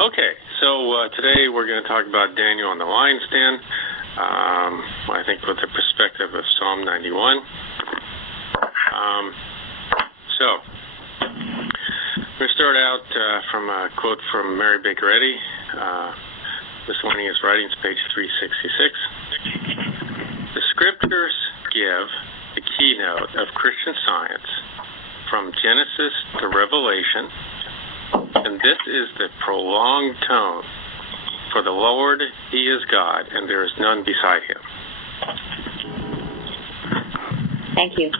Okay, so today we're going to talk about Daniel and the lion's den, I think with the perspective of Psalm 91. So, we're going to start out from a quote from Mary Baker Eddy, Miscellaneous Writings, page 366. The scriptures give the keynote of Christian Science from Genesis to Revelation, and this is the prolonged tone. For the Lord, He is God, and there is none beside Him. Thank you.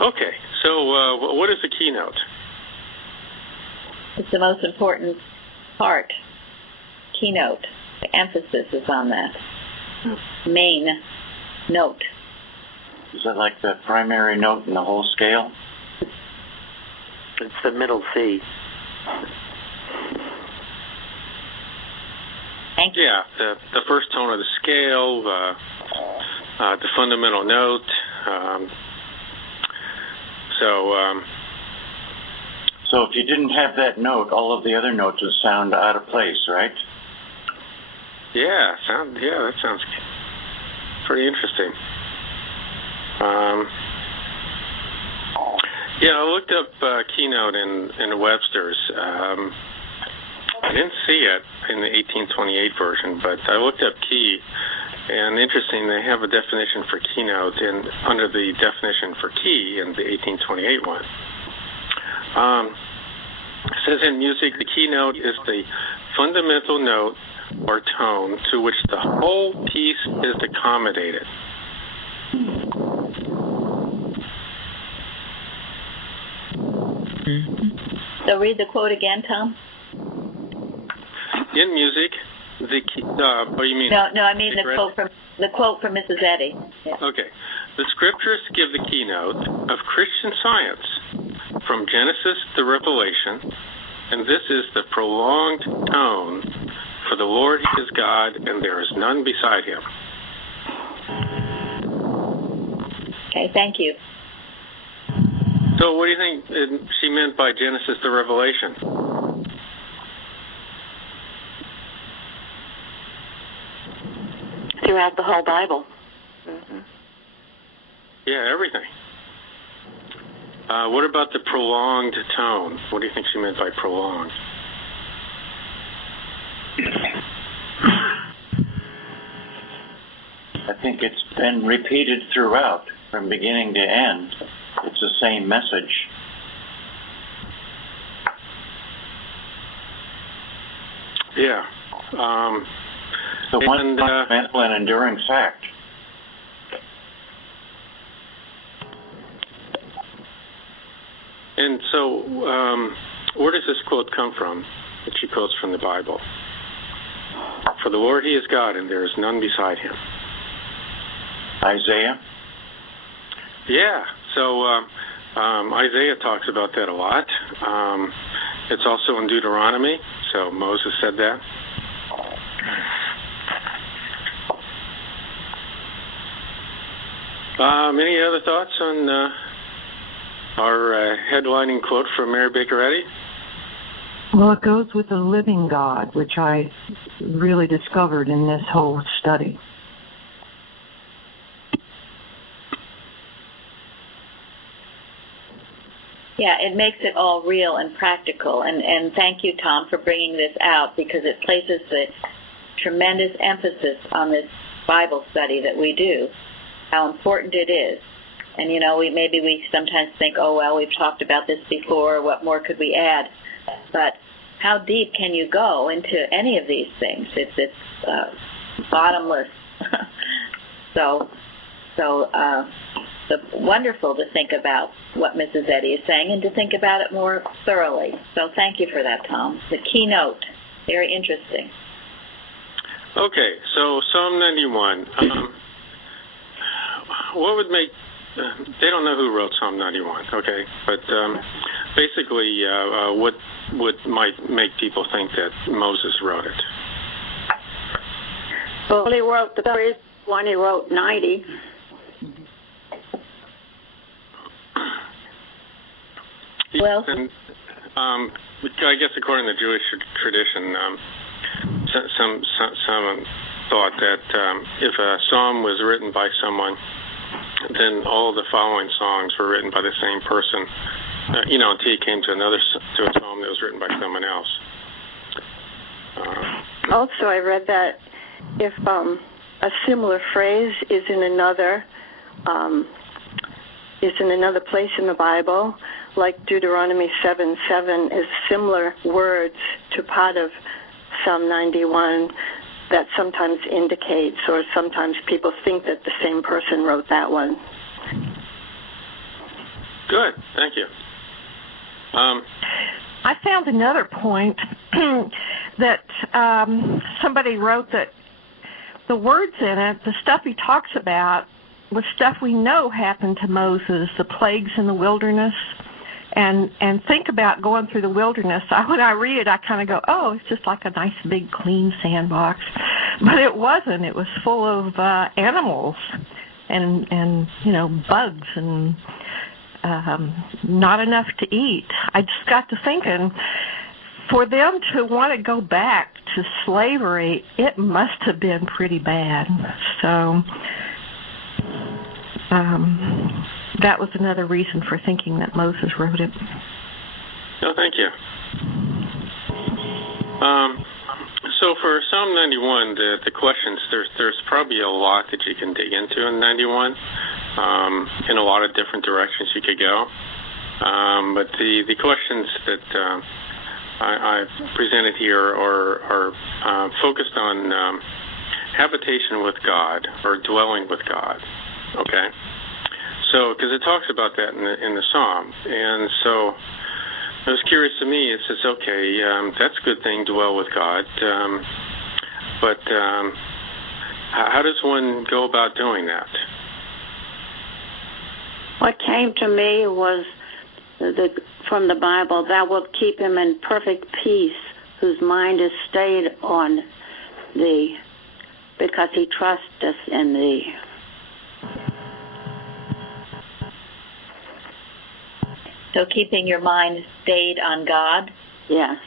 Okay, so what is the keynote? It's the most important part. Keynote. The emphasis is on that. Main note. Is that like the primary note in the whole scale? It's the middle C. Thank you. Yeah, the first tone of the scale, the fundamental note. So if you didn't have that note, all of the other notes would sound out of place, right? Yeah, that sounds pretty interesting. I looked up keynote in Webster's. I didn't see it in the 1828 version, but I looked up key, and interesting, they have a definition for keynote under the definition for key in the 1828 one. It says in music, the keynote is the fundamental note or tone to which the whole piece is accommodated. So read the quote again, Tom. In music, the key, what do you mean? No, I mean the quote from Mrs. Eddy. Yeah. Okay. The scriptures give the keynote of Christian Science from Genesis to Revelation, and this is the prolonged tone. For the Lord He is God, and there is none beside Him. Okay, thank you. So what do you think she meant by Genesis to Revelation? Throughout the whole Bible. Mm-hmm. Yeah, everything. What about the prolonged tone? What do you think she meant by prolonged? I think it's been repeated throughout, from beginning to end. It's the same message. Yeah. The one fundamental and enduring fact. And so, where does this quote come from that she quotes from the Bible? For the Lord He is God, and there is none beside Him. Isaiah? Yeah. So, Isaiah talks about that a lot. It's also in Deuteronomy, so Moses said that. Any other thoughts on our headlining quote from Mary Baker Eddy? Well, it goes with the living God, which I really discovered in this whole study. Yeah, it makes it all real and practical. And thank you, Tom, for bringing this out, because it places the tremendous emphasis on this Bible study that we do, how important it is. And, maybe we sometimes think, oh, well, we've talked about this before, what more could we add? But how deep can you go into any of these things? It's bottomless. So wonderful to think about what Mrs. Eddy is saying and to think about it more thoroughly. So thank you for that, Tom. The keynote, very interesting. Okay, so Psalm 91. What would make... they don't know who wrote Psalm 91, okay? But basically, what might make people think that Moses wrote it? Well, he wrote the first one. He wrote 90. Well, and, I guess according to Jewish tradition, some thought that if a psalm was written by someone, then all the following songs were written by the same person. Until you came to a psalm that was written by someone else. Also, I read that if a similar phrase is in another place in the Bible, like Deuteronomy 7:7 is similar words to part of Psalm 91, that sometimes indicates, or sometimes people think that the same person wrote that one. Good, thank you. I found another point that somebody wrote that the words in it, the stuff he talks about, was stuff we know happened to Moses, the plagues in the wilderness. And think about going through the wilderness. When I read it, I kind of go, oh, it's just like a nice big clean sandbox. But it wasn't. It was full of animals and bugs and not enough to eat. I just got to thinking, for them to want to go back to slavery, it must have been pretty bad. So that was another reason for thinking that Moses wrote it. No, thank you. So for Psalm 91, the questions, there's probably a lot that you can dig into in 91, in a lot of different directions you could go. But the questions that I've presented here are focused on habitation with God or dwelling with God. Okay? So, because it talks about that in the Psalm, and so it was curious to me. It says, okay, that's a good thing, dwell with God, but how does one go about doing that? What came to me was from the Bible, that will keep him in perfect peace, whose mind is stayed on thee, because he trusteth in thee. So keeping your mind stayed on God? Yes.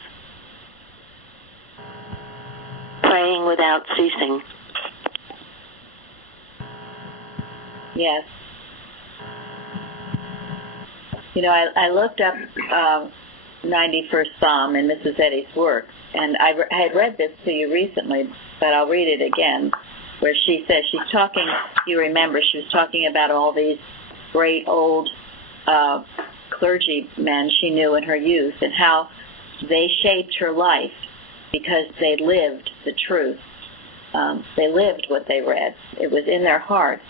Praying without ceasing. Yes. I looked up 91st Psalm in Mrs. Eddy's work, and I had read this to you recently, but I'll read it again, where she says she's talking, you remember, she was talking about all these great old clergymen she knew in her youth and how they shaped her life because they lived the truth. They lived what they read. It was in their hearts.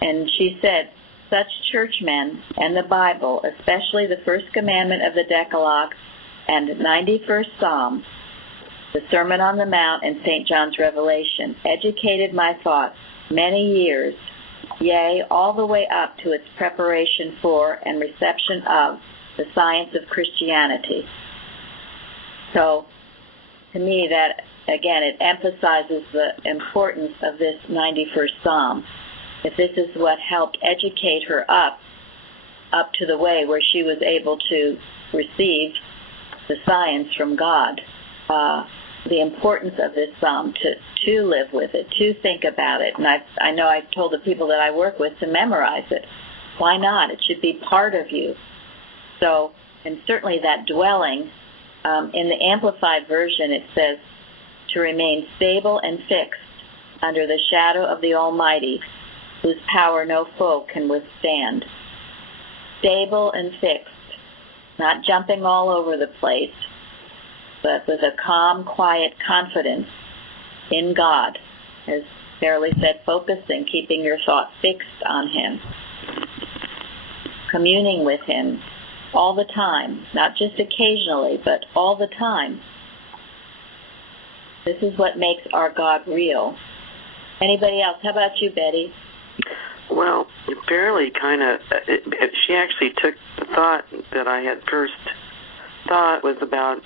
And she said, such churchmen and the Bible, especially the first commandment of the Decalogue and 91st Psalm, the Sermon on the Mount, and St. John's Revelation, educated my thoughts many years, yea, all the way up to its preparation for and reception of the science of Christianity. So, to me, that, again, it emphasizes the importance of this 91st Psalm. If this is what helped educate her up to the way where she was able to receive the science from God, the importance of this psalm, to live with it, to think about it. And I know I've told the people that I work with to memorize it. Why not? It should be part of you. So, and certainly that dwelling, in the Amplified Version it says, to remain stable and fixed under the shadow of the Almighty, whose power no foe can withstand. Stable and fixed, not jumping all over the place, but with a calm, quiet confidence in God, as Fairley said, focusing, keeping your thought fixed on Him, communing with Him all the time, not just occasionally, but all the time. This is what makes our God real. Anybody else? How about you, Betty? Well, Fairley she actually took the thought that I had first thought was about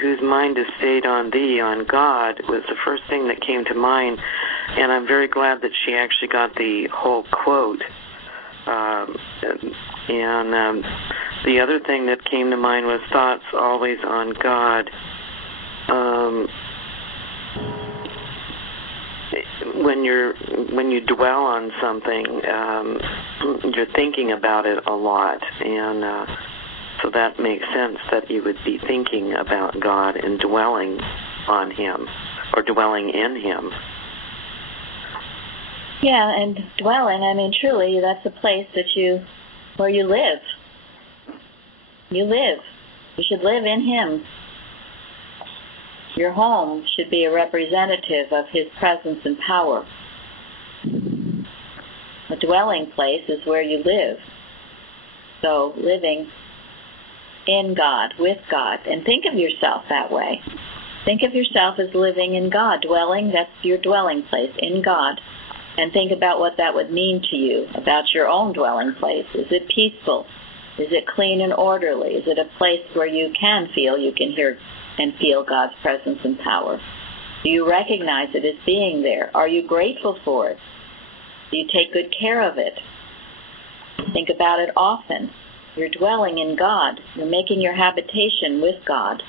whose mind is stayed on thee, on God, was the first thing that came to mind. And I'm very glad that she actually got the whole quote. the other thing that came to mind was thoughts always on God. When you dwell on something, you're thinking about it a lot, and so that makes sense that you would be thinking about God and dwelling on Him or dwelling in Him. Yeah, and dwelling, I mean, truly, that's a place where you live. You live. You should live in Him. Your home should be a representative of His presence and power. A dwelling place is where you live. So living in God, with God, and think of yourself that way. Think of yourself as living in God. Dwelling, that's your dwelling place, in God. And think about what that would mean to you, about your own dwelling place. Is it peaceful? Is it clean and orderly? Is it a place where you can hear and feel God's presence and power? Do you recognize it as being there? Are you grateful for it? Do you take good care of it? Think about it often. You're dwelling in God. You're making your habitation with God.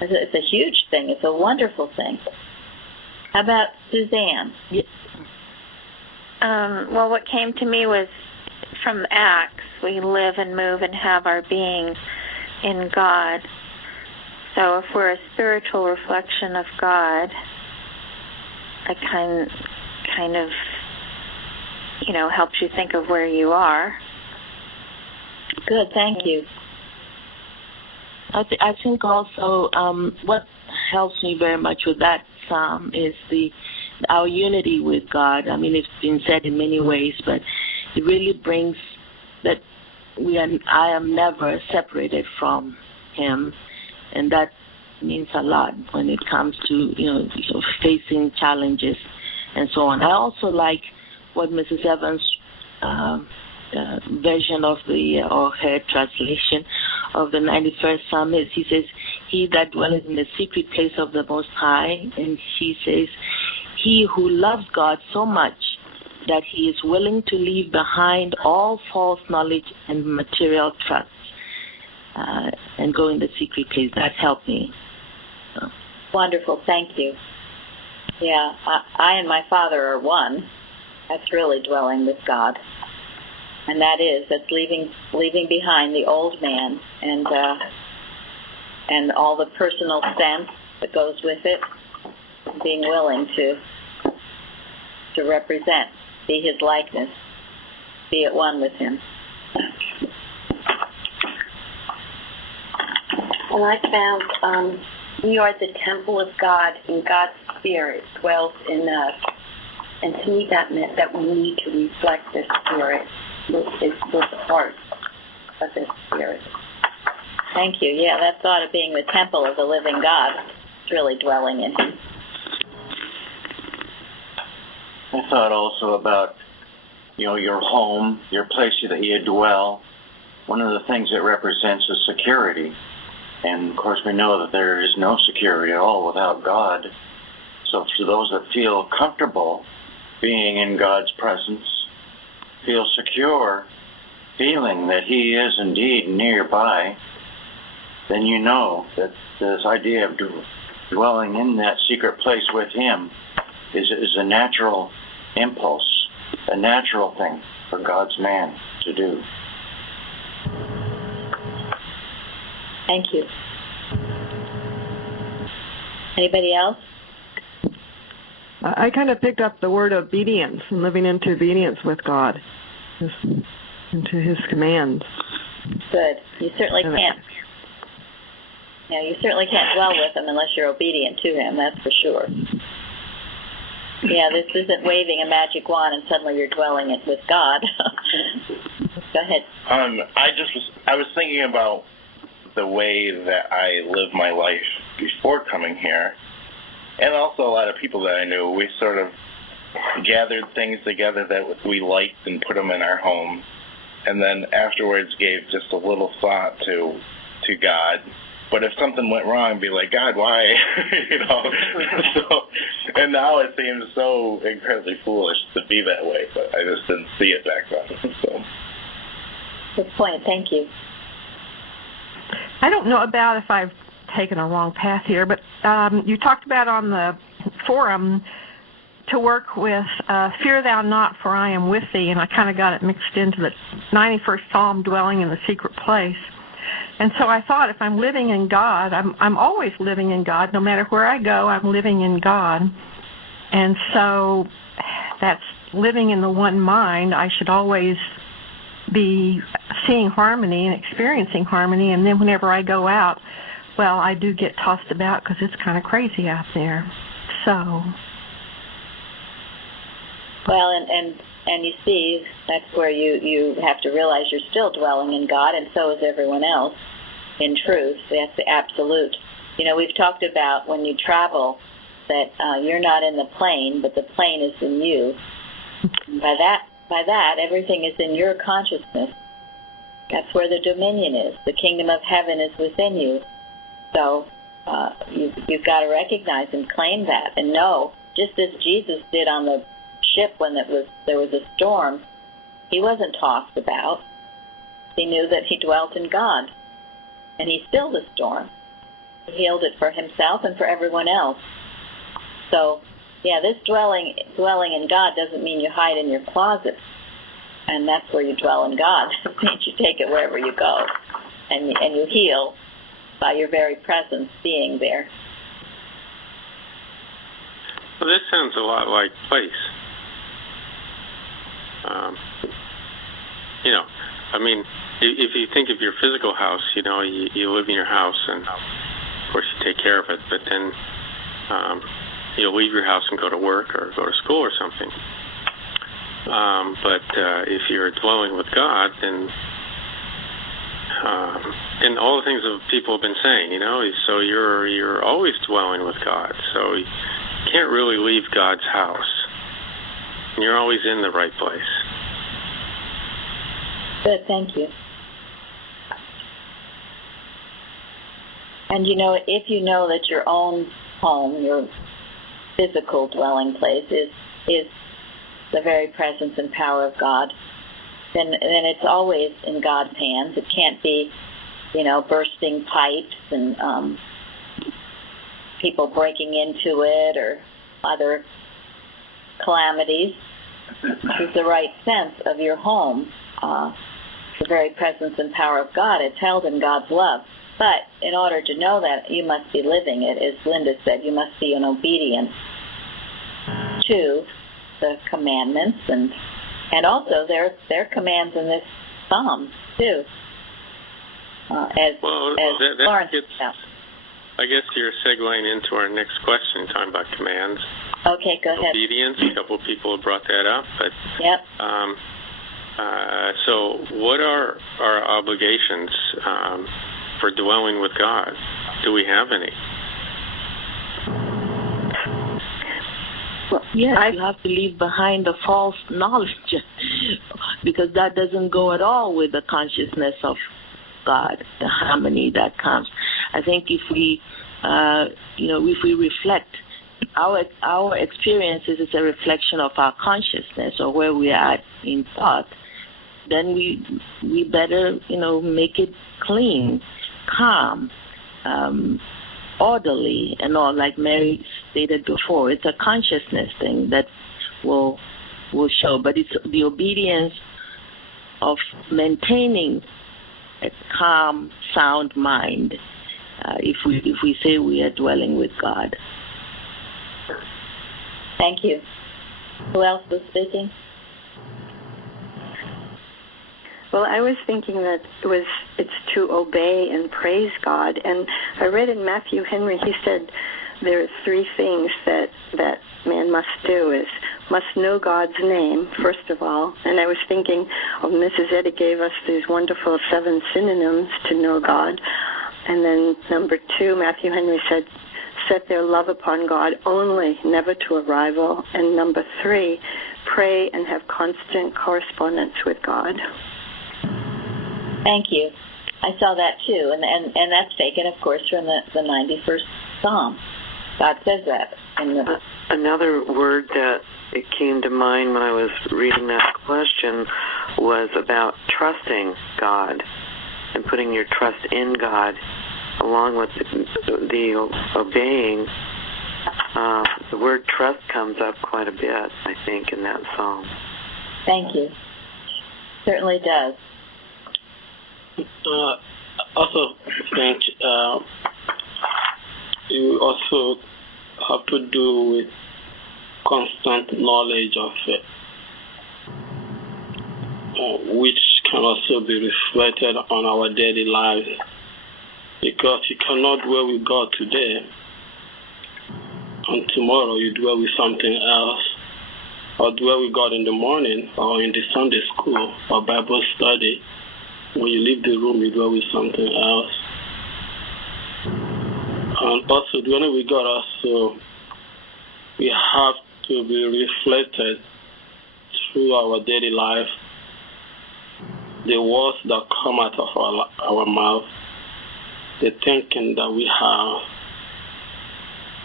It's a huge thing. It's a wonderful thing. How about Suzanne? Well, what came to me was from Acts. We live and move and have our being in God. So if we're a spiritual reflection of God, it kind of, helps you think of where you are. Good, thank you. I think also what helps me very much with that psalm is our unity with God. I mean, it's been said in many ways, but it really brings that I am never separated from Him, and that means a lot when it comes to facing challenges and so on. I also like what Mrs. Evans' version of or her translation of the 91st Psalm is. He says, "He that dwelleth in the secret place of the Most High," and she says, "He who loves God so much that he is willing to leave behind all false knowledge and material trusts and go in the secret place." That helped me. So. Wonderful, thank you. Yeah, I and my Father are one. That's really dwelling with God. And that's leaving behind the old man and all the personal sense that goes with it, being willing to represent, be His likeness, be at one with Him. And I found we are the temple of God, and God's Spirit dwells in us. And to me that meant that we need to reflect the Spirit with the heart of the Spirit. Thank you. Yeah, that thought of being the temple of the living God is really dwelling in Him. I thought also about, your home, your place that you dwell. One of the things it represents is security. And, of course, we know that there is no security at all without God. So for those that feel comfortable being in God's presence, feel secure, feeling that He is indeed nearby, then you know that this idea of dwelling in that secret place with Him is a natural impulse, a natural thing for God's man to do. Thank you. Anybody else? I kind of picked up the word obedience and living into obedience with God, into His commands. Good. You certainly can't. Yeah, you certainly can't dwell with Him unless you're obedient to Him. That's for sure. Yeah, this isn't waving a magic wand and suddenly you're dwelling it with God. Go ahead. I was thinking about the way that I lived my life before coming here, and also a lot of people that I knew. We sort of gathered things together that we liked and put them in our home, and then afterwards gave just a little thought to God. But if something went wrong, be like, God, why? And now it seems so incredibly foolish to be that way, but I just didn't see it back then. So. Good point. Thank you. I don't know about if I've taken a wrong path here, but you talked about on the forum to work with fear thou not, for I am with thee, and I kind of got it mixed into the 91st Psalm, dwelling in the secret place. And so I thought, if I'm living in God, I'm always living in God. No matter where I go, I'm living in God. And so that's living in the one mind. I should always be seeing harmony and experiencing harmony. And then whenever I go out, well, I do get tossed about because it's kind of crazy out there. So. Well, and you see, that's where you have to realize you're still dwelling in God, and so is everyone else, in truth. That's the absolute. You know, we've talked about when you travel that you're not in the plane, but the plane is in you. By that, everything is in your consciousness. That's where the dominion is. The kingdom of heaven is within you. So you've got to recognize and claim that and know, just as Jesus did on the ship when there was a storm, he wasn't tossed about. He knew that he dwelt in God, and he stilled the storm. He healed it for himself and for everyone else. So, yeah, this dwelling in God doesn't mean you hide in your closet, and that's where you dwell in God. It means you take it wherever you go, and you heal by your very presence being there. Well, this sounds a lot like place. You know, I mean, if you think of your physical house, you know, you live in your house, and of course you take care of it, but then you'll leave your house and go to work or go to school or something. But if you're dwelling with God, then and all the things that people have been saying, you know, so you're always dwelling with God. So you can't really leave God's house. You're always in the right place. Good, thank you. And you know, if you know that your own home, your physical dwelling place is the very presence and power of God, then it's always in God's hands. It can't be, you know, bursting pipes and people breaking into it or other calamities. This is the right sense of your home. The very presence and power of God. It's held in God's love. But in order to know that, you must be living it. As Linda said, you must be in obedience to the commandments, and also there are commands in this psalm too. As Lawrence said. I guess you're segueing into our next question, talking about commands. Okay, go ahead. Obedience. A couple of people have brought that up, but yep. So, what are our obligations for dwelling with God? Do we have any? Well, yes, you have to leave behind the false knowledge, because that doesn't go at all with the consciousness of God, the harmony that comes. I think if we, if we reflect, our experiences is a reflection of our consciousness or where we are at in thought, then we better, make it clean, calm, orderly, and all, like Mary stated before. It's a consciousness thing that will show, but it's the obedience of maintaining a calm, sound mind. If we say we are dwelling with God. Thank you. Who else was speaking? Well, I was thinking that it's to obey and praise God. And I read in Matthew Henry, he said there are three things that man must do is must know God's name, first of all. And I was thinking, Mrs. Eddy gave us these wonderful 7 synonyms to know God. And then number 2, Matthew Henry said, set their love upon God only, never to a rival. And number 3, pray and have constant correspondence with God. Thank you. I saw that too, and that's taken, of course, from the 91st Psalm. God says that in the Another word that it came to mind when I was reading that question was about trusting God and putting your trust in God along with the obeying. The word trust comes up quite a bit, I think, in that psalm. Thank you. Certainly does. Also, think you also have to do with constant knowledge of it, which can also be reflected on our daily lives, because you cannot dwell with God today and tomorrow you dwell with something else, or dwell with God in the morning or in the Sunday school or Bible study. When you leave the room, you dwell with something else. And also, dwelling with God also, we have to be reflected through our daily life. The words that come out of our mouth, the thinking that we have,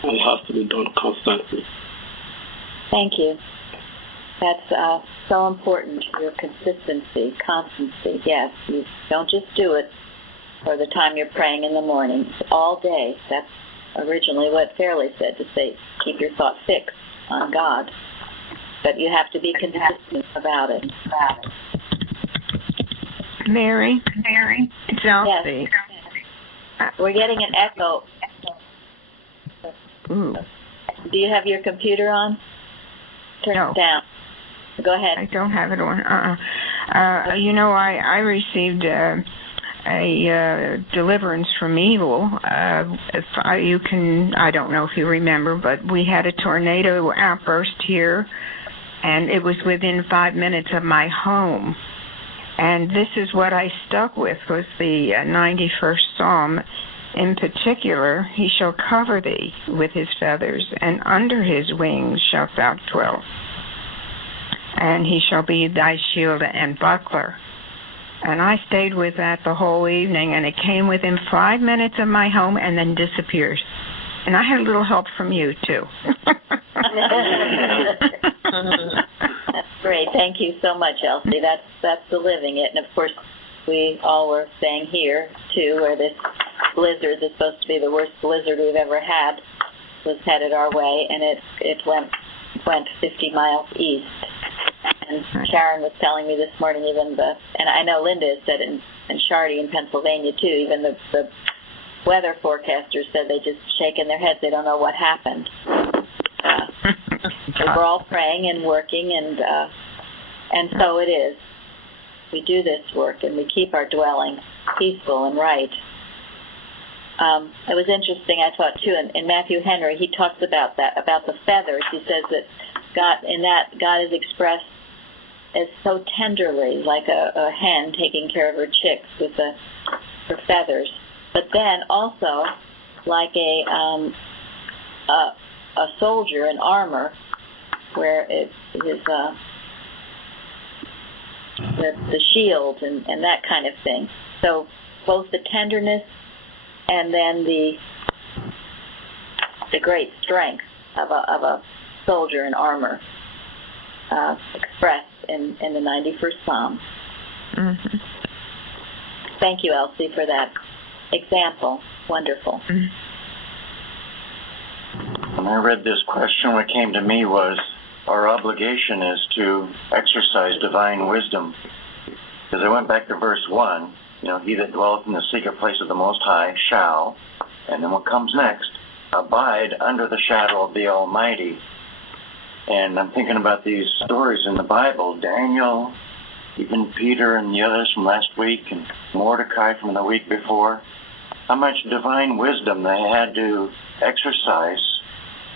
and it has to be done constantly. Thank you. That's so important, your consistency, constancy. Yes, you don't just do it for the time you're praying in the morning. It's all day. That's originally what Fairley said, to say, keep your thought fixed on God. But you have to be consistent about it. Mary, it's Elsie. Yes. We're getting an echo. Ooh. Do you have your computer on? Turn it down. Go ahead. I don't have it on. I received a deliverance from evil. I don't know if you remember, but we had a tornado outburst here, and it was within 5 minutes of my home. And this is what I stuck with, was the 91st Psalm. In particular, he shall cover thee with his feathers, and under his wings shalt thou dwell. And he shall be thy shield and buckler. And I stayed with that the whole evening, and it came within 5 minutes of my home and then disappeared. And I had a little help from you, too. That's great. Thank you so much, Elsie. That's the living it. And, of course, we all were staying here, too, where this blizzard that's supposed to be the worst blizzard we've ever had was headed our way, and it went 50 miles east. And Sharon was telling me this morning, and I know Linda has said in Shardy in Pennsylvania too, even the weather forecasters said they just shaking their heads. They don't know what happened. So we're all praying and working, and so it is. We do this work, and we keep our dwelling peaceful and right. It was interesting, I thought, too, in Matthew Henry, he talks about that, about the feathers. He says that God is expressed as so tenderly, like a hen taking care of her chicks with her feathers, but then also like a soldier in armor, where it is the shield and that kind of thing. So both the tenderness and then the great strength of a soldier in armor expressed in the 91st Psalm. Mm-hmm. Thank you, Elsie, for that example. Wonderful. Mm-hmm. When I read this question, what came to me was our obligation is to exercise divine wisdom. Because I went back to verse 1, he that dwelleth in the secret place of the Most High shall, and then what comes next, abide under the shadow of the Almighty. And I'm thinking about these stories in the Bible, Daniel, even Peter and the others from last week, and Mordecai from the week before, how much divine wisdom they had to exercise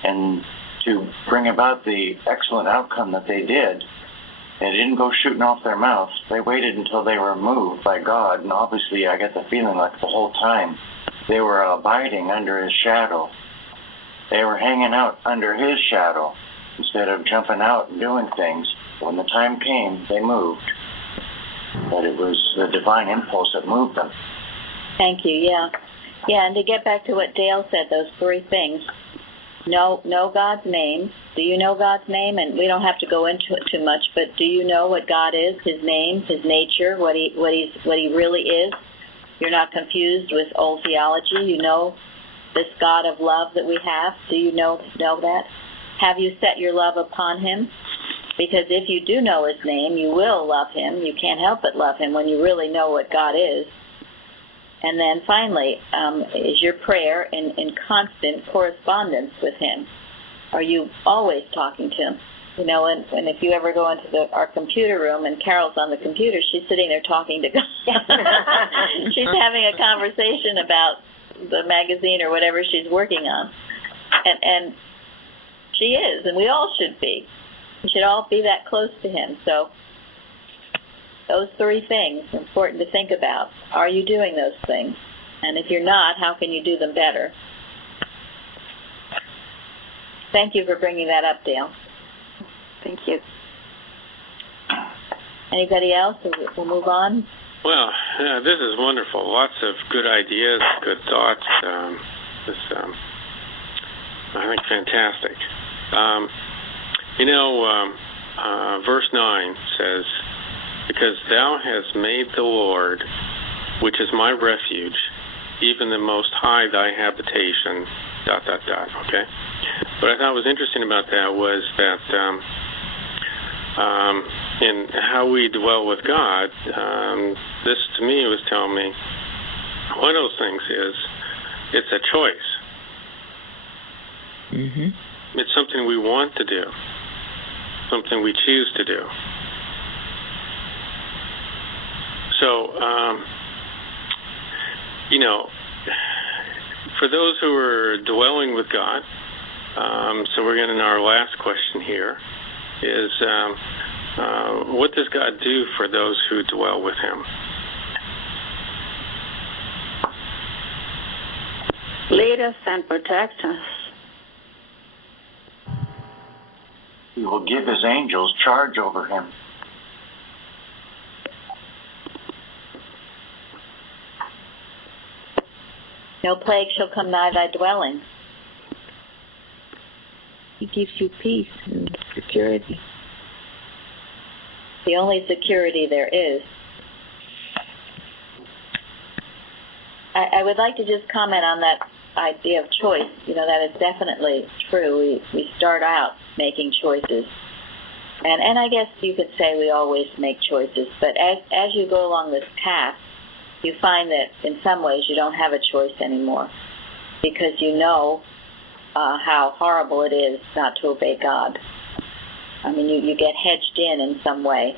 and to bring about the excellent outcome that they did. They didn't go shooting off their mouths. They waited until they were moved by God, and obviously I get the feeling like the whole time they were abiding under his shadow. They were hanging out under his shadow instead of jumping out and doing things. When the time came, they moved. But it was the divine impulse that moved them. Thank you, yeah. Yeah, and to get back to what Dale said, those three things, know God's name, Do you know God's name? And we don't have to go into it too much, but do you know what God is, his name, his nature, what he really is? You're not confused with old theology. You know this God of love that we have. Do you know that? Have you set your love upon him? Because if you do know his name, you will love him. You can't help but love him when you really know what God is. And then finally, is your prayer in constant correspondence with him? Are you always talking to him? You know, and if you ever go into our computer room and Carol's on the computer, she's sitting there talking to God. She's having a conversation about the magazine or whatever she's working on. And she is, and we all should be. We should all be that close to him. So those three things are important to think about. Are you doing those things? And if you're not, how can you do them better? Thank you for bringing that up, Dale. Thank you. Anybody else? We'll move on. Well, this is wonderful. Lots of good ideas, good thoughts. I think fantastic. Verse 9 says, "Because thou hast made the Lord, which is my refuge, even the Most High thy habitation, ... Okay? What I thought was interesting about that was that in how we dwell with God, this to me was telling me one of those things is it's a choice. Mm-hmm. It's something we want to do, something we choose to do. So, for those who are dwelling with God, so we're getting our last question here, is what does God do for those who dwell with him? Lead us and protect us. He will give his angels charge over him. No plague shall come nigh thy dwelling. He gives you peace and security. The only security there is. I would like to just comment on that idea of choice. That is definitely true. We start out making choices. And I guess you could say we always make choices. But as you go along this path, you find that in some ways you don't have a choice anymore, because you know how horrible it is not to obey God. I mean, you get hedged in some way.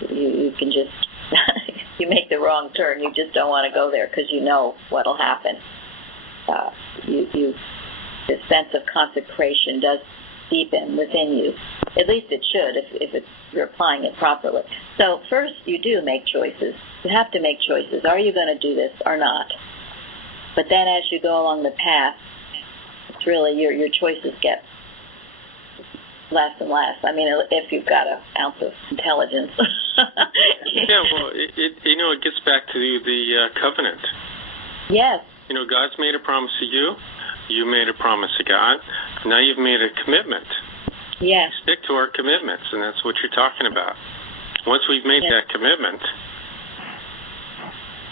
You can just, you make the wrong turn. You just don't want to go there because you know what will happen. The sense of consecration does deepen within you. At least it should if you're applying it properly. So first, you do make choices. You have to make choices. Are you going to do this or not? But then as you go along the path, it's really your choices get less and less. I mean, if you've got an ounce of intelligence. Yeah, well, it gets back to the covenant. Yes. God's made a promise to you. You made a promise to God. Now you've made a commitment. Yes. Stick to our commitments, and that's what you're talking about. Once we've made that commitment.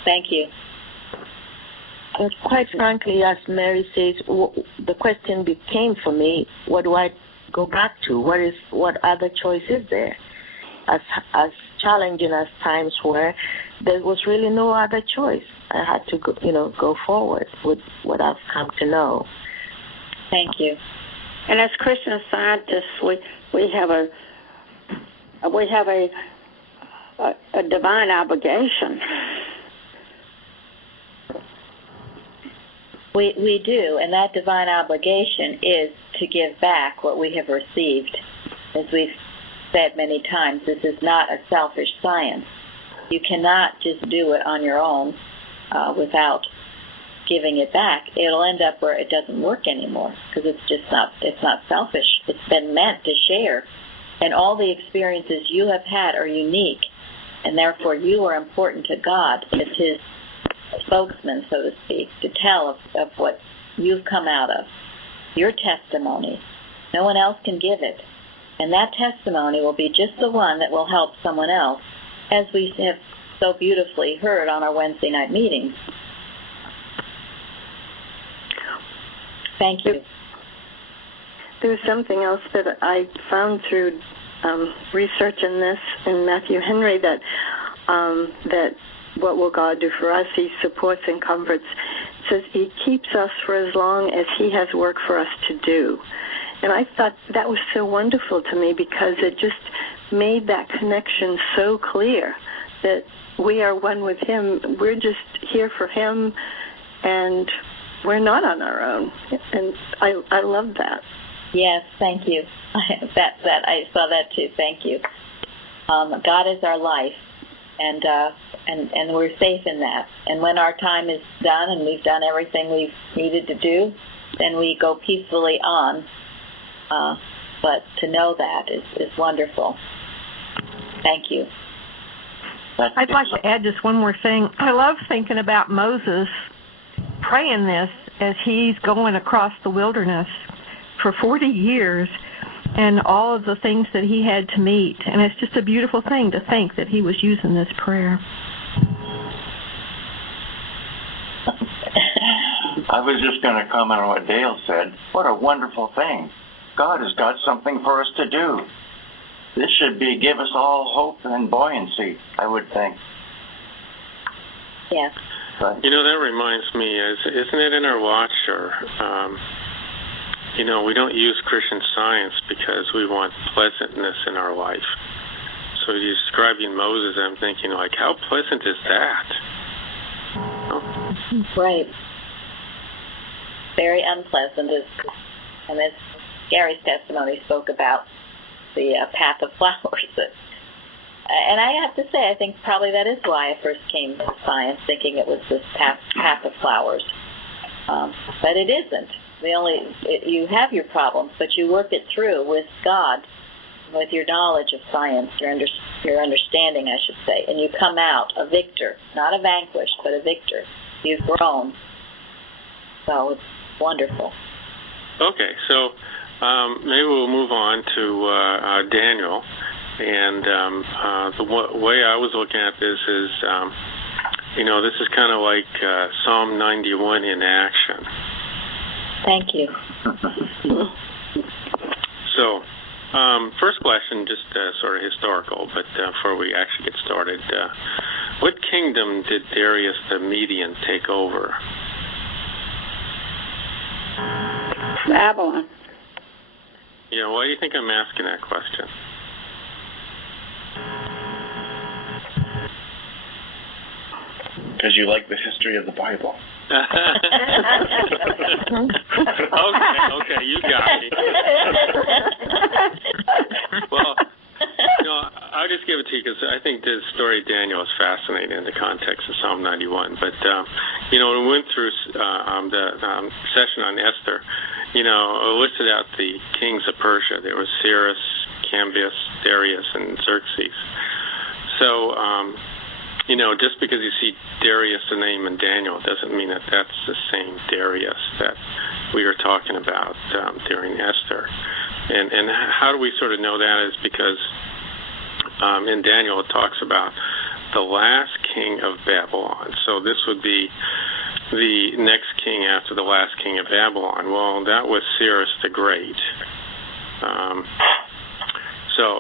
Thank you. But quite frankly, as Mary says, the question became for me, what do I go back to? What other choice is there? As challenging as times were, there was really no other choice. I had to go forward with what I've come to know. Thank you. And as Christian scientists, we have a divine obligation. We do, and that divine obligation is to give back what we have received. As we've said many times, this is not a selfish science. You cannot just do it on your own without giving it back. It'll end up where it doesn't work anymore because it's not selfish. It's been meant to share. And all the experiences you have had are unique, and therefore you are important to God as his spokesman, so to speak, to tell of what you've come out of, your testimony, No one else can give it. And that testimony will be just the one that will help someone else, as we have so beautifully heard on our Wednesday night meetings. Thank you. There was something else that I found through researching this in Matthew Henry, that what will God do for us? He supports and comforts. It says he keeps us for as long as he has work for us to do. And I thought that was so wonderful to me, because it just made that connection so clear that we are one with him. We're just here for him, and we're not on our own. And I love that. Yes, thank you. That I saw that too. Thank you. God is our life, and we're safe in that. And when our time is done and we've done everything we've needed to do, then we go peacefully on. But to know that is wonderful. Thank you. I'd like to add just one more thing. I love thinking about Moses praying this as he's going across the wilderness for 40 years and all of the things that he had to meet. And it's just a beautiful thing to think that he was using this prayer. I was just going to comment on what Dale said. What a wonderful thing. God has got something for us to do. This should give us all hope and buoyancy, I would think. Yes. But, that reminds me, isn't it in our watch, or, we don't use Christian Science because we want pleasantness in our life. So you're describing Moses, I'm thinking, how pleasant is that? Oh. Right. Very unpleasant, and as Gary's testimony spoke about the path of flowers. And I have to say, I think probably that is why I first came to science, thinking it was this path of flowers. But it isn't. You have your problems, but you work it through with God, with your knowledge of science, your understanding, I should say, and you come out a victor, not a vanquished, but a victor. You've grown. So it's wonderful. Okay, so maybe we'll move on to Daniel. And the way I was looking at this is, this is kind of like Psalm 91 in action. Thank you. So, first question, just sort of historical, but before we actually get started, what kingdom did Darius the Median take over? Babylon. Yeah, why do you think I'm asking that question? Because you like the history of the Bible. Okay, you got me. Well, I'll just give it to you because I think the story of Daniel is fascinating in the context of Psalm 91. But, when we went through the session on Esther, it listed out the kings of Persia. There was Cyrus, Cambyses, Darius, and Xerxes. So, just because you see Darius, the name in Daniel, doesn't mean that that's the same Darius that we were talking about during Esther. And how do we sort of know that is because in Daniel it talks about the last king of Babylon. So this would be the next king after the last king of Babylon. Well, that was Cyrus the Great.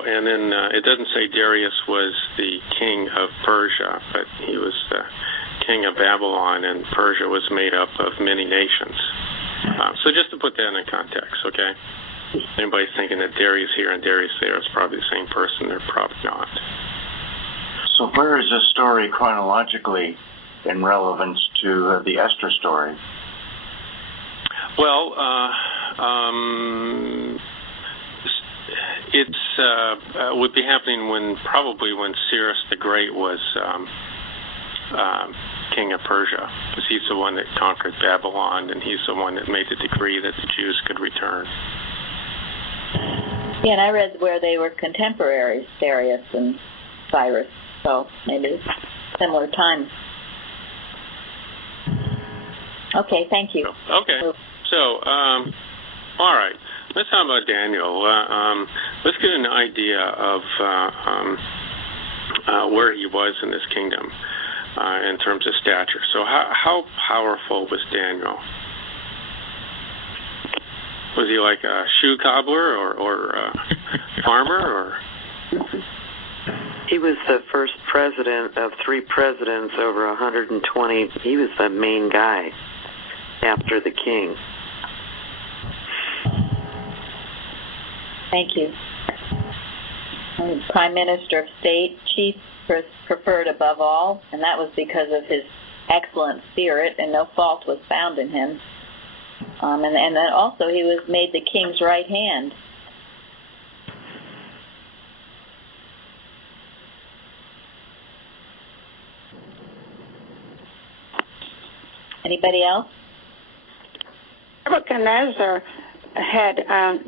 And then it doesn't say Darius was the king of Persia, but he was the king of Babylon, and Persia was made up of many nations. So just to put that in context, okay? Anybody's thinking that Darius here and Darius there is probably the same person, they're probably not. So where is this story chronologically in relevance to the Esther story? Well, it's would be happening probably when Cyrus the Great was king of Persia, because he's the one that conquered Babylon, and he's the one that made the decree that the Jews could return. Yeah, and I read where they were contemporaries, Darius and Cyrus, so maybe similar times. Okay, thank you. Okay, so, all right. Let's talk about Daniel. Let's get an idea of where he was in this kingdom in terms of stature. So how powerful was Daniel? Was he like a shoe cobbler or a farmer? Or? He was the first president of 3 presidents over 120. He was the main guy after the king. Thank you. Prime Minister of State, chief preferred above all, and that was because of his excellent spirit, and no fault was found in him. And then also he was made the king's right hand. Anybody else? Nebuchadnezzar had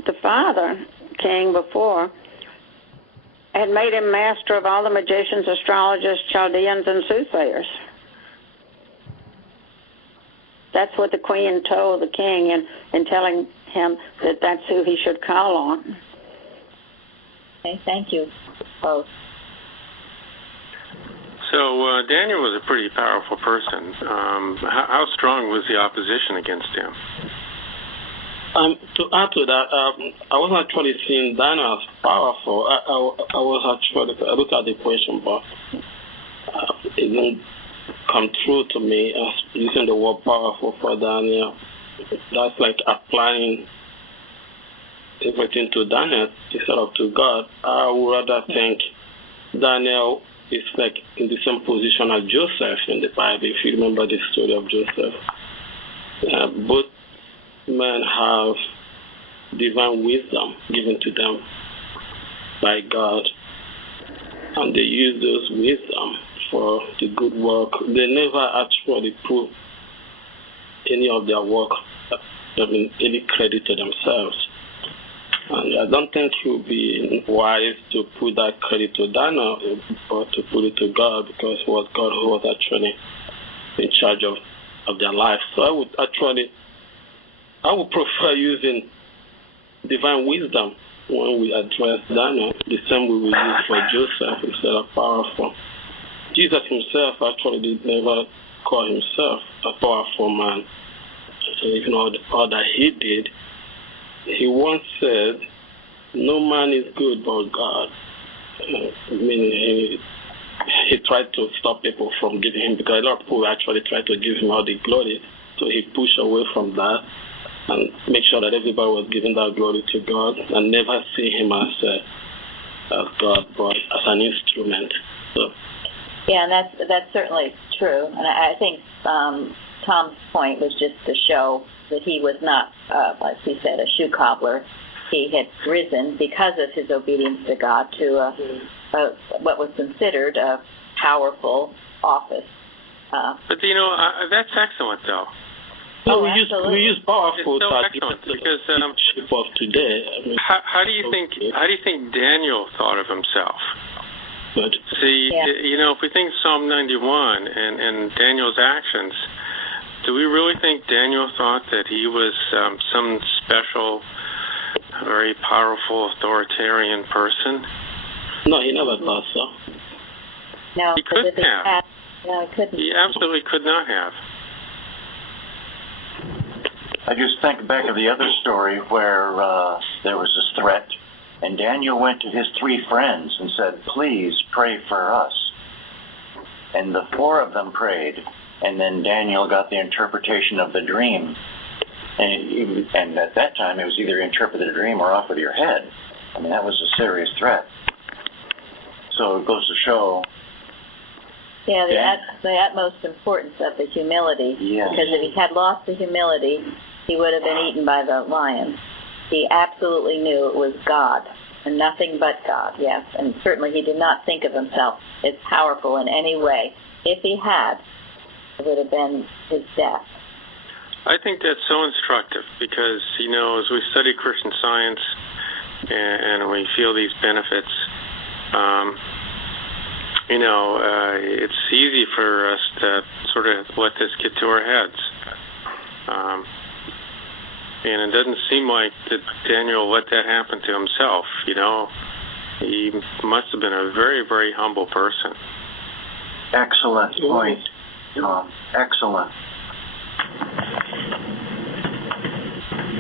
the father king before had made him master of all the magicians, astrologers, Chaldeans, and soothsayers. That's what the queen told the king in telling him that that's who he should call on. Okay, thank you both. So Daniel was a pretty powerful person. How strong was the opposition against him? To add to that, I wasn't actually seeing Daniel as powerful. I was actually, I looked at the question, but it didn't come true to me as using the word powerful for Daniel. That's like applying everything to Daniel instead of to God. I would rather think Daniel is like in the same position as Joseph in the Bible, if you remember the story of Joseph. Both men have divine wisdom given to them by God, and they use those wisdom for the good work. They never actually put any of their work, any credit to themselves. And I don't think it would be wise to put that credit to Daniel, but to put it to God, because it was God who was actually in charge of their life. So I would prefer using divine wisdom when we address Daniel, the same way we use for Joseph instead of powerful. Jesus himself actually did never call himself a powerful man. Even all that he did, he once said, "No man is good but God." Meaning he tried to stop people from giving him, because a lot of people actually tried to give him all the glory. So he pushed away from that and make sure that everybody was giving that glory to God and never see him as God, but as an instrument. So. Yeah, and that's certainly true. And I think Tom's point was just to show that he was not, as he said, a shoe cobbler. He had risen because of his obedience to God to what was considered a powerful office. But that's excellent, though. No, we use powerful so excellent because of today. I mean, how do you think Daniel thought of himself? But see, if we think Psalm 91 and Daniel's actions, do we really think Daniel thought that he was some special, very powerful, authoritarian person? No, he never thought so. No, he couldn't have. No, he couldn't. He absolutely could not have. I just think back of the other story where there was this threat, and Daniel went to his 3 friends and said, "Please pray for us." And the 4 of them prayed, and then Daniel got the interpretation of the dream. And at that time, it was either interpret the dream or off with your head. I mean, that was a serious threat. So it goes to show... Yeah, the utmost importance of the humility. Yes. Because if he had lost the humility, he would have been eaten by the lions. He absolutely knew it was God and nothing but God, yes. And certainly he did not think of himself as powerful in any way. If he had, it would have been his death. I think that's so instructive because, as we study Christian Science and we feel these benefits, it's easy for us to sort of let this get to our heads. And it doesn't seem like that Daniel let that happen to himself, you know. He must have been a very, very humble person. Excellent point, Tom. Excellent.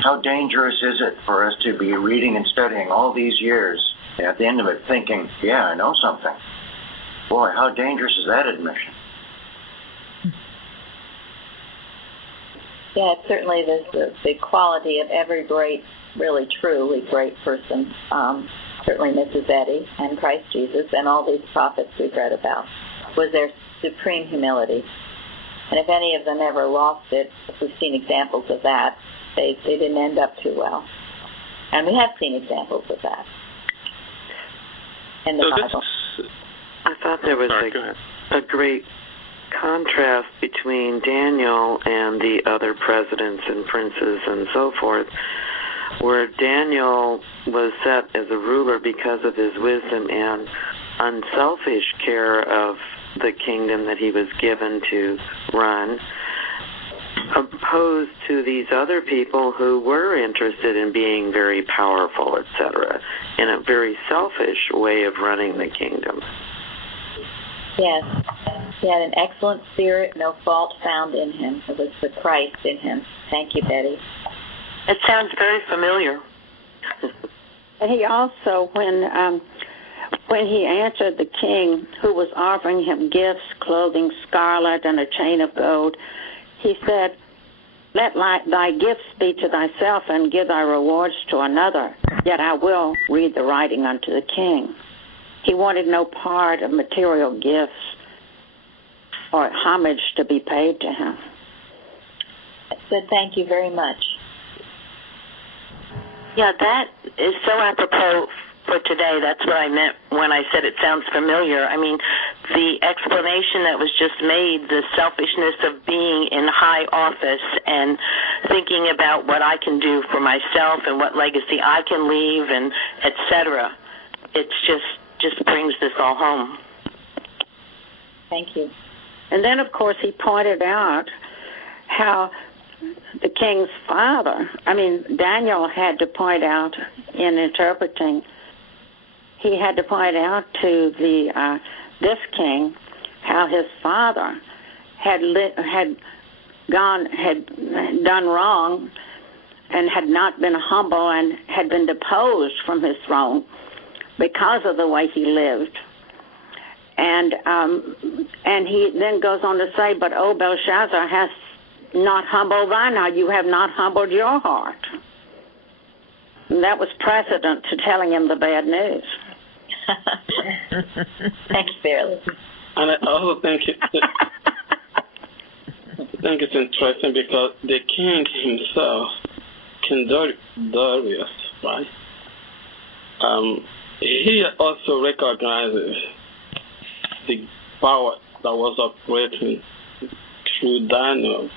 How dangerous is it for us to be reading and studying all these years, and at the end of it thinking, yeah, I know something. Boy, how dangerous is that admission? Yeah, it's certainly the quality of every great, really truly great person, certainly Mrs. Eddy and Christ Jesus and all these prophets we've read about, was their supreme humility. And if any of them ever lost it, we've seen examples of that, they didn't end up too well. And we have seen examples of that in the Bible. I thought there was a great contrast between Daniel and the other presidents and princes and so forth, where Daniel was set as a ruler because of his wisdom and unselfish care of the kingdom that he was given to run, opposed to these other people who were interested in being very powerful, etc., in a very selfish way of running the kingdom. Yes. He had an excellent spirit, no fault found in him. It was the Christ in him. Thank you, Betty. It sounds very familiar. And he also, when he answered the king who was offering him gifts, clothing scarlet and a chain of gold, he said, "Let thy gifts be to thyself and give thy rewards to another, yet I will read the writing unto the king." He wanted no part of material gifts or homage to be paid to him. I said thank you very much. Yeah, that is so apropos for today. That's what I meant when I said it sounds familiar. I mean, the explanation that was just made, the selfishness of being in high office and thinking about what I can do for myself and what legacy I can leave and et cetera. It's just brings this all home. Thank you. And then, of course, he pointed out how the king's father, Daniel had to point out in interpreting, he had to point out to this king how his father had done wrong and had not been humble and had been deposed from his throne because of the way he lived. And he then goes on to say, "But O Belshazzar, hast not humbled thine heart, you have not humbled your heart." And that was precedent to telling him the bad news. Thanks, Barely. And I also think it's interesting because the king himself, King Darius, right? He also recognizes the power that was operating through Daniel,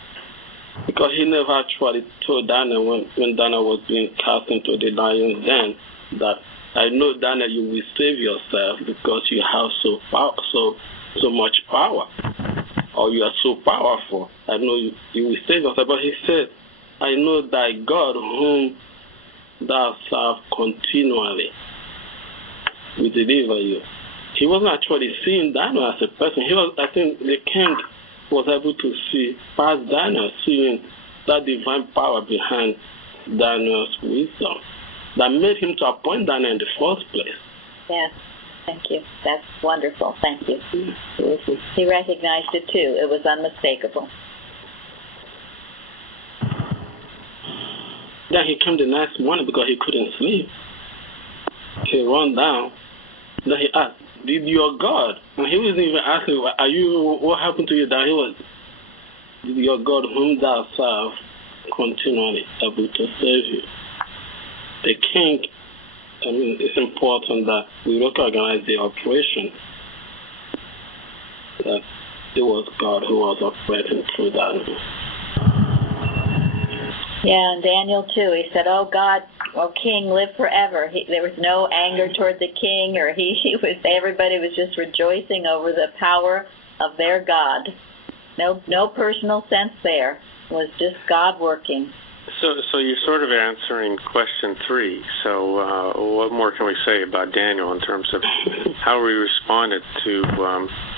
because he never actually told Daniel when Daniel was being cast into the lion's den that, "I know, Daniel, you will save yourself because you have so much power, or you are so powerful. I know you will save yourself." But he said, "I know thy God whom thou serve continually will deliver you." He wasn't actually seeing Daniel as a person. I think the king was able to see past Daniel, seeing that divine power behind Daniel's wisdom that made him to appoint Daniel in the first place. Yes, thank you. That's wonderful. Thank you. He recognized it too. It was unmistakable. Then he came the next morning because he couldn't sleep. He ran down. Then he asked, "Did your God?" And he wasn't even asking, what happened to you? That he was, "Did your God whom thou serve continually able to save you?" The king, it's important that we recognize the operation, that it was God who was operating through Daniel. Yeah, and Daniel too. He said, "Oh God, oh King, live forever." There was no anger toward the king, or everybody was just rejoicing over the power of their God. No personal sense there. It was just God working. So you're sort of answering question 3. So what more can we say about Daniel in terms of how we responded to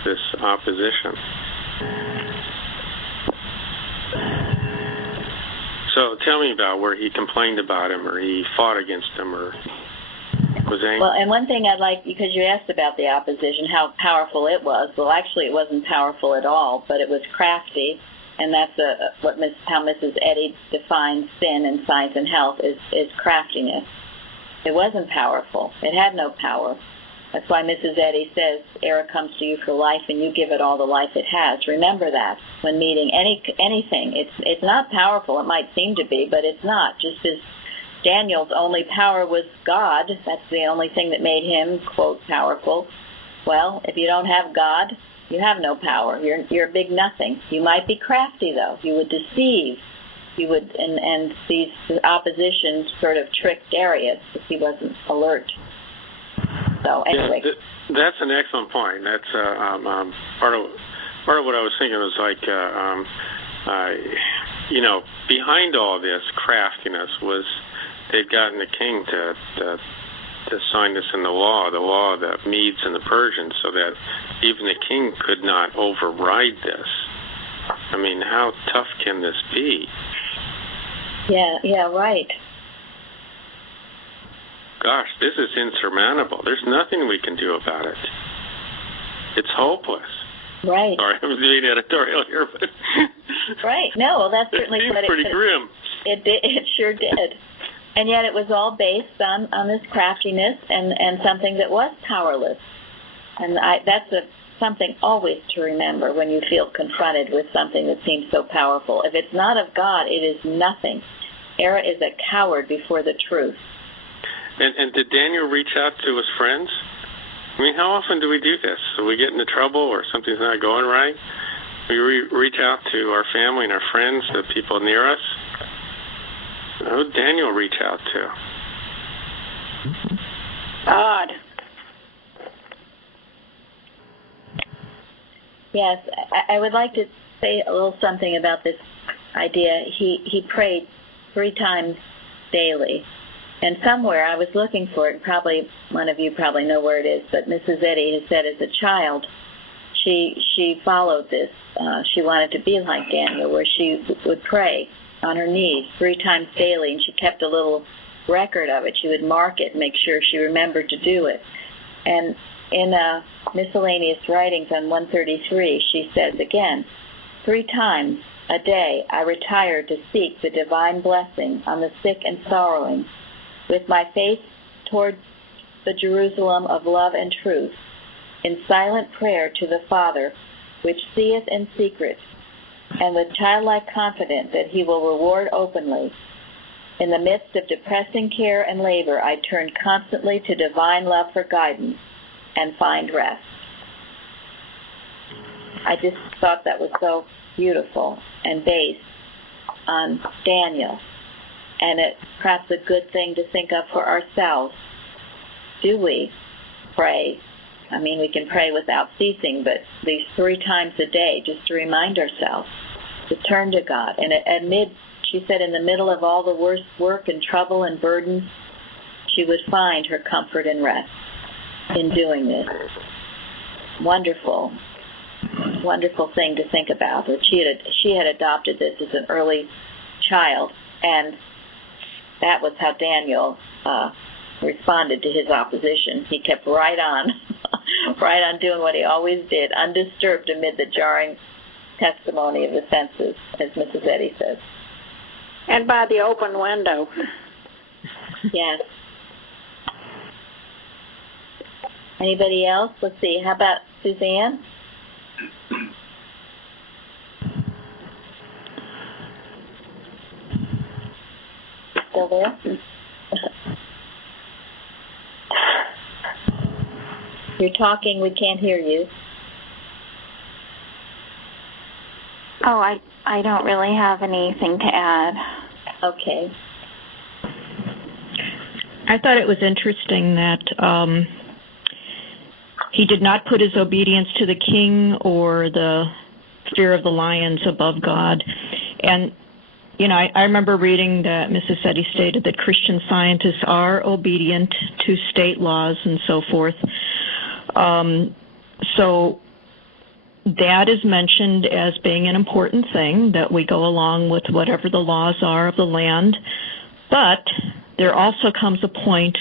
this opposition? So tell me about where he complained about him, or he fought against him, or was angry. Well, and one thing I'd like, because you asked about the opposition, how powerful it was. Well, actually, it wasn't powerful at all, but it was crafty. And that's how Mrs. Eddy defines sin in Science and Health is craftiness. It wasn't powerful. It had no power. That's why Mrs. Eddy says, error comes to you for life, and you give it all the life it has. Remember that when meeting anything. It's not powerful. It might seem to be, but it's not. Just as Daniel's only power was God, that's the only thing that made him, quote, powerful. Well, if you don't have God, you have no power. You're a big nothing. You might be crafty, though. You would deceive. You would, and these oppositions sort of tricked Darius if he wasn't alert. So anyway, that's an excellent point. That's part of what I was thinking was like, behind all this craftiness was they'd gotten the king to sign this in the law of the Medes and the Persians, so that even the king could not override this. I mean, how tough can this be? Yeah, right. Gosh, this is insurmountable. There's nothing we can do about it. It's hopeless. Right. Sorry, I was being editorial here, but right. No, well, that's certainly it seems pretty grim. It sure did. And yet it was all based on this craftiness and something that was powerless. And that's something always to remember when you feel confronted with something that seems so powerful. If it's not of God, it is nothing. Error is a coward before the truth. And did Daniel reach out to his friends? I mean, how often do we do this? So we get into trouble or something's not going right? We reach out to our family and our friends, the people near us. Who did Daniel reach out to? God. Yes, I would like to say a little something about this idea. He prayed 3 times daily. And somewhere, I was looking for it, and probably one of you probably know where it is, but Mrs. Eddy has said as a child, she followed this. She wanted to be like Daniel, where she would pray on her knees 3 times daily, and she kept a little record of it. She would mark it and make sure she remembered to do it. And in miscellaneous writings on 133, she says again, 3 times a day I retired to seek the divine blessing on the sick and sorrowing, with my face toward the Jerusalem of love and truth, in silent prayer to the Father, which seeth in secret, and with childlike confidence that he will reward openly. In the midst of depressing care and labor, I turn constantly to divine love for guidance and find rest. I just thought that was so beautiful and based on Daniel. And it's perhaps a good thing to think of for ourselves. Do we pray? I mean, we can pray without ceasing, but these 3 times a day, just to remind ourselves to turn to God. And she said, in the middle of all the worst work and trouble and burdens, she would find her comfort and rest in doing this. Wonderful, wonderful thing to think about. That she had adopted this as an early child, and that was how Daniel responded to his opposition. He kept right on doing what he always did, undisturbed amid the jarring testimony of the senses, as Mrs. Eddy says. And by the open window. Yes. Anybody else? Let's see. How about Suzanne? Still there? You're talking. We can't hear you. Oh, I don't really have anything to add. Okay. I thought it was interesting that he did not put his obedience to the king or the fear of the lions above God. And I remember reading that Mrs. Eddy stated that Christian scientists are obedient to state laws and so forth. So that is mentioned as being an important thing, that we go along with whatever the laws are of the land. But there also comes a point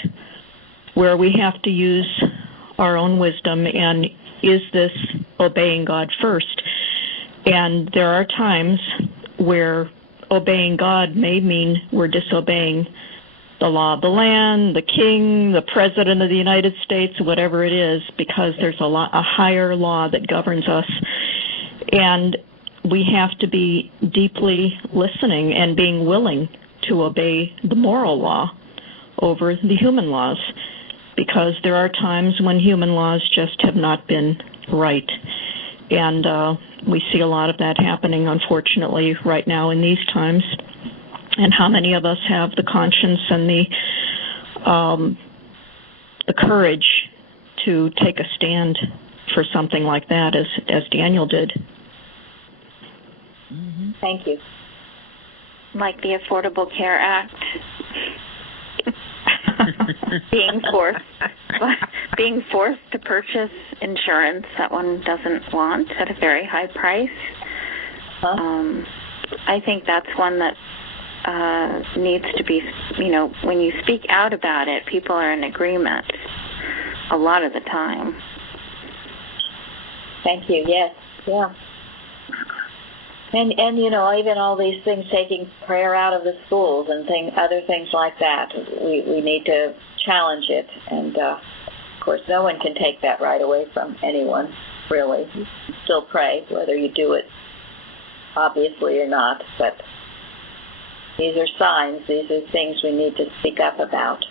where we have to use our own wisdom, and is this obeying God first? And there are times where obeying God may mean we're disobeying the law of the land, the king, the president of the United States, whatever it is, because there's a higher law that governs us. And we have to be deeply listening and being willing to obey the moral law over the human laws, because there are times when human laws just have not been right. And we see a lot of that happening, unfortunately, right now in these times. And how many of us have the conscience and the courage to take a stand for something like that, as Daniel did? Mm-hmm. Thank you. Like the Affordable Care Act. being forced to purchase insurance that one doesn't want at a very high price. I think that's one that needs to be, when you speak out about it, people are in agreement a lot of the time. Thank you. Yes. Yeah. And even all these things, taking prayer out of the schools and other things like that, we need to challenge it. And, of course, no one can take that right away from anyone, really. You still pray, whether you do it obviously or not. But these are signs. These are things we need to speak up about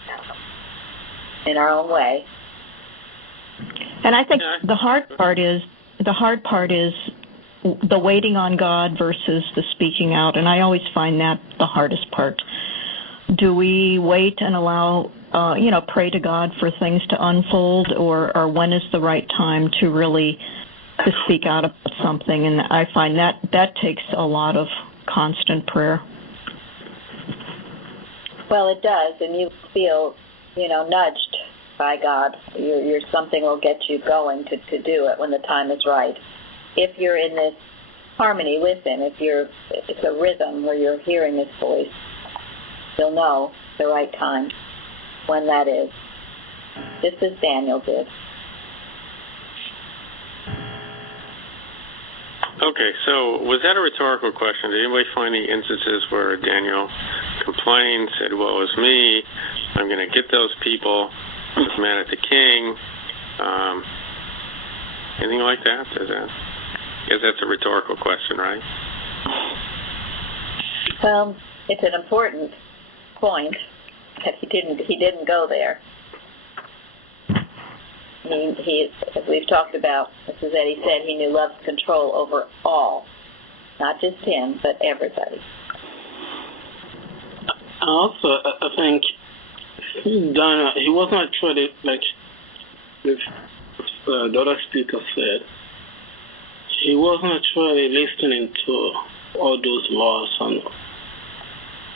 in our own way. And I think the hard part is the waiting on God versus the speaking out, and I always find that the hardest part. Do we wait and allow, pray to God for things to unfold, or when is the right time to really to speak out about something? And I find that takes a lot of constant prayer. Well, it does, and you feel, nudged by God. Your something will get you going to do it when the time is right. If you're in this harmony with Him, it's a rhythm where you're hearing His voice, you'll know the right time when that is, just as Daniel did. Okay, so was that a rhetorical question? Did anybody find any instances where Daniel complained, said, "Woe is me, I'm going to get those people, I was mad at the king"? Anything like that? I guess that's a rhetorical question, right? Well, it's an important point that he didn't go there. He, as we've talked about, Mrs. Eddy said, he knew love's control over all, not just him, but everybody. Also, I think Dana, he wasn't actually, like the other speaker said, he wasn't actually listening to all those laws and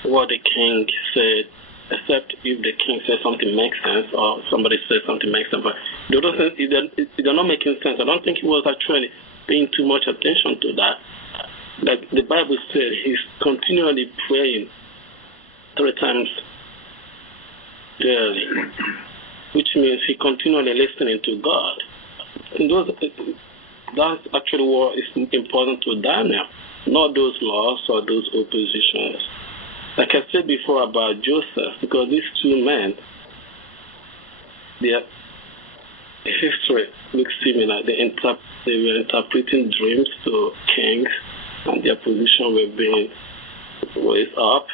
what the king said, except if the king says something makes sense or somebody says something makes sense. But the other thing, they're not making sense. I don't think he was actually paying too much attention to that. Like the Bible said, he's continually praying 3 times daily, which means he continually listening to God. And that's actually what is important to Daniel, not those laws or those oppositions. Like I said before about Joseph, because these 2 men, their history looks similar. They were interpreting dreams to kings, and their position were being raised up.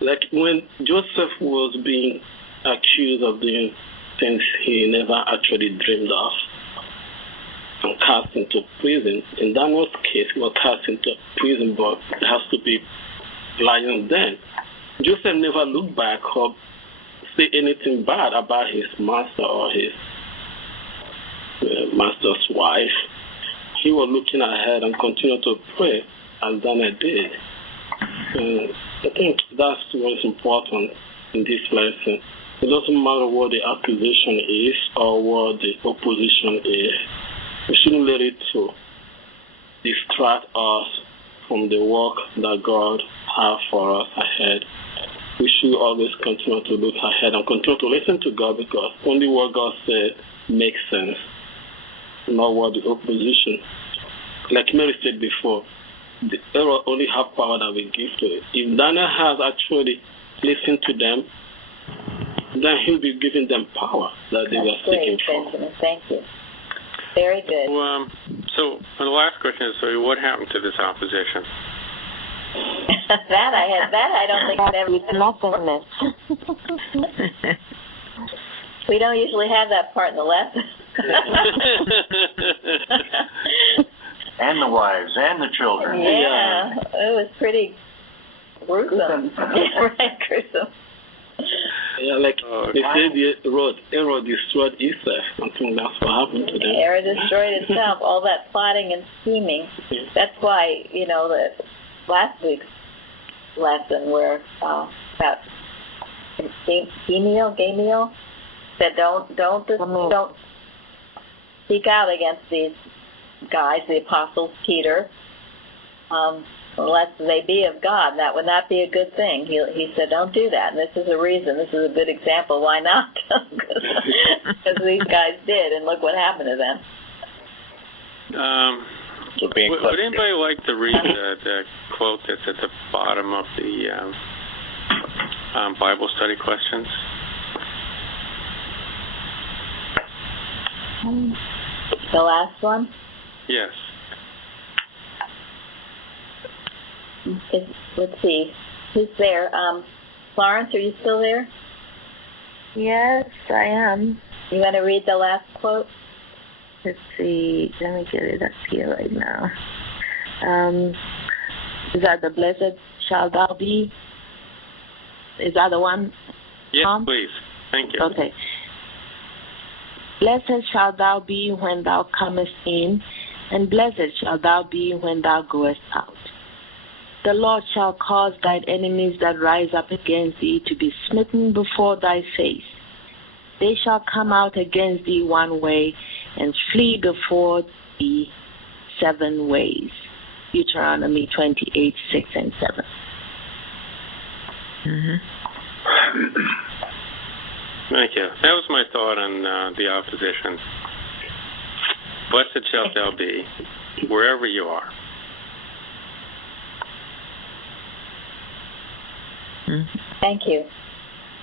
Like when Joseph was being accused of doing things he never actually dreamed of and cast into prison, in Daniel's case, he was cast into prison, but it has to be lion then. Joseph never looked back or say anything bad about his master or his master's wife. He was looking ahead and continued to pray as Daniel did. I think that's what's important in this lesson. It doesn't matter what the accusation is or what the opposition is. We shouldn't let it to distract us from the work that God has for us ahead. We should always continue to look ahead and continue to listen to God, because only what God said makes sense, not what the opposition. Like Mary said before, the error only have power that we give to it. If Daniel has actually listened to them, then he'll be giving them power that they were seeking for. Benjamin. Thank you. Very good. So the last question is, so what happened to this opposition? that I don't think I've ever nothingness. We don't usually have that part in the lesson. And the wives and the children. Yeah, it was pretty gruesome. Right, gruesome. Yeah, like they said, Error destroyed itself. I think that's what happened to them. Error destroyed itself. All that plotting and scheming. That's why, the last week's lesson where about Gamaliel said don't speak out against these guys, the apostles, Peter, unless they be of God. That would not be a good thing. He said, don't do that. And this is a reason. This is a good example. Why not? Because these guys did, and look what happened to them. Would anybody like to read the quote that's at the bottom of the Bible study questions? The last one? Yes. Let's see. Who's there? Florence, are you still there? Yes, I am. You want to read the last quote? Let's see. Let me get it up here right now. Is that the blessed shall thou be? Is that the one? Yes, please. Thank you. Okay. Blessed shalt thou be when thou comest in, and blessed shalt thou be when thou goest out. The Lord shall cause thine enemies that rise up against thee to be smitten before thy face. They shall come out against thee one way, and flee before thee 7 ways. Deuteronomy 28, 6 and 7. Mm-hmm. Thank you. That was my thought on the opposition. Blessed shalt thou be wherever you are. Thank you.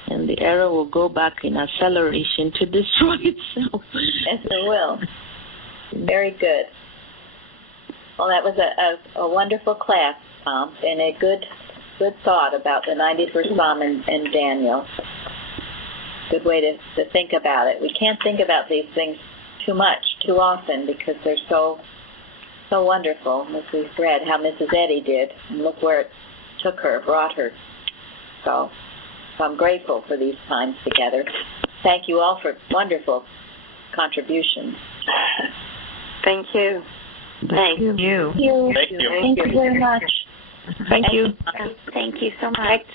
And the error will go back in acceleration to destroy itself. Yes, it will. Very good. Well, that was a wonderful class, Tom, and a good thought about the 91st Psalm and Daniel. Good way to think about it. We can't think about these things too often, because they're so wonderful. As we've read how Mrs. Eddy did, and look where it brought her. So I'm grateful for these times together. Thank you all for wonderful contributions. Thank you. Thank you. Thank you. Thank you very much. Thank you. Thank you so much.